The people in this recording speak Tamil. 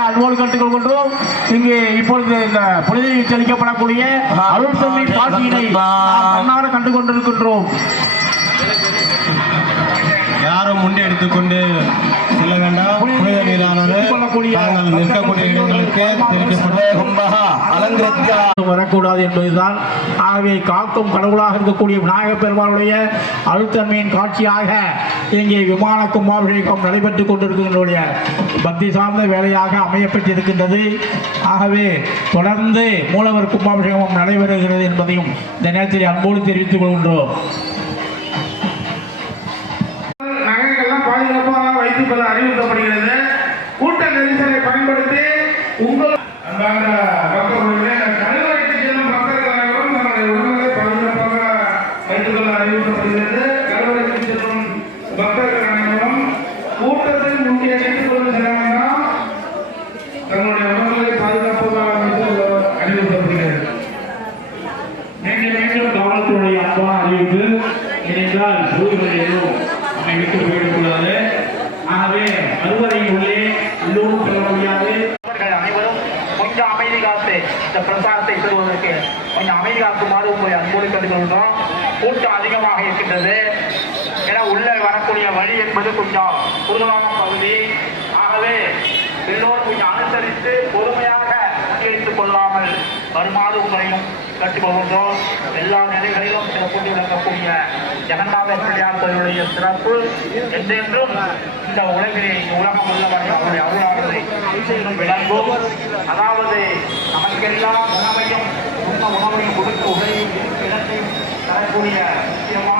அலுவல் கட்டுக்கொள்கின்றோம் இங்கு இப்பொழுது அருள் தம்பி கண்டு கொண்டிருக்கின்றோம். யாரும் முன்னெடுத்துக்கொண்டு சில தாங்கள் நிற்கக்கூடிய இடங்களுக்கு அலங்கரித்தியா. வரக்கூடாது என்பதுதான். ஆகவே காக்கும் கடவுளாக இருக்கக்கூடிய விநாயகப் பெருமானுடைய அழுத்தன்மையின் காட்சியாக இங்கே விமான கும்பாபிஷேகம் நடைபெற்றுக் கொண்டிருக்கின்றனுடைய பக்தி சார்ந்த வேலையாக அமையப்பட்டிருக்கின்றது. ஆகவே தொடர்ந்து மூலவர் கும்பாபிஷேகம் நடைபெறுகிறது என்பதையும் இந்த நேரத்தில் அன்போடு தெரிவித்துக் கொள்கின்றோம். அன்பார்ந்த பக்தர்களுடைய கருவறைக்கு செல்லும் பக்தர்கள் அனைவரும் தங்களுடைய உடல்களை பாதுகாப்பாக வைத்துக் கொள்ள அறிவுறுத்தப்படுகிறது. கருவறைக்கு செல்லும் பக்தர்கள் அனைவரும் கூட்டத்தில் முக்கிய கேட்டுக் கொண்டு செல்ல தங்களுடைய உடல்களை பாதுகாப்பாக வைத்துக் கொள்ள அறிவுறுத்தப்படுகிறது. மீண்டும் மீண்டும் காவல்துறையுடைய அன்பான அறிவிப்பு ஏனென்றால் பொதுவில் எதுவும் நம்மை விட்டு போயிடக்கூடாது. ஆகவே அறுவரை உள்ளே எல்லோரும் செல்ல முடியாது. அமைதி காத்து இந்த பிரசாரத்தை பெறுவதற்கு கொஞ்சம் அமைதி காக்குமாறு உங்களை அன்போடு கேட்டுக்கொள்கிறோம் கூட்டம் அதிகமாக இருக்கின்றது. ஏன்னா உள்ளே வரக்கூடிய வழி என்பது கொஞ்சம் குறுகலான பகுதி. ஆகவே எல்லோரும் கொஞ்சம் அனுசரித்து பொறுமையாக முக்கியத்துக் கொள்ளாமல் வருமாறு உங்களையும் கற்றுக்கொள்கின்றோம் எல்லா நிலைகளிலும் சில சிறப்பு விளங்கக்கூடிய ஜெகநாத பிள்ளையார் கோயிலுடைய சிறப்பு என்றென்றும் இந்த உலகிலே உலகம் உள்ளவர்கள் அவருடைய அருளானதை என்றும் விளங்கும். அதாவது நமக்கெல்லாம் உணவையும் உண்ண உணவையும் கொடுத்து உடையும் இடத்தையும் தரக்கூடிய முக்கியமான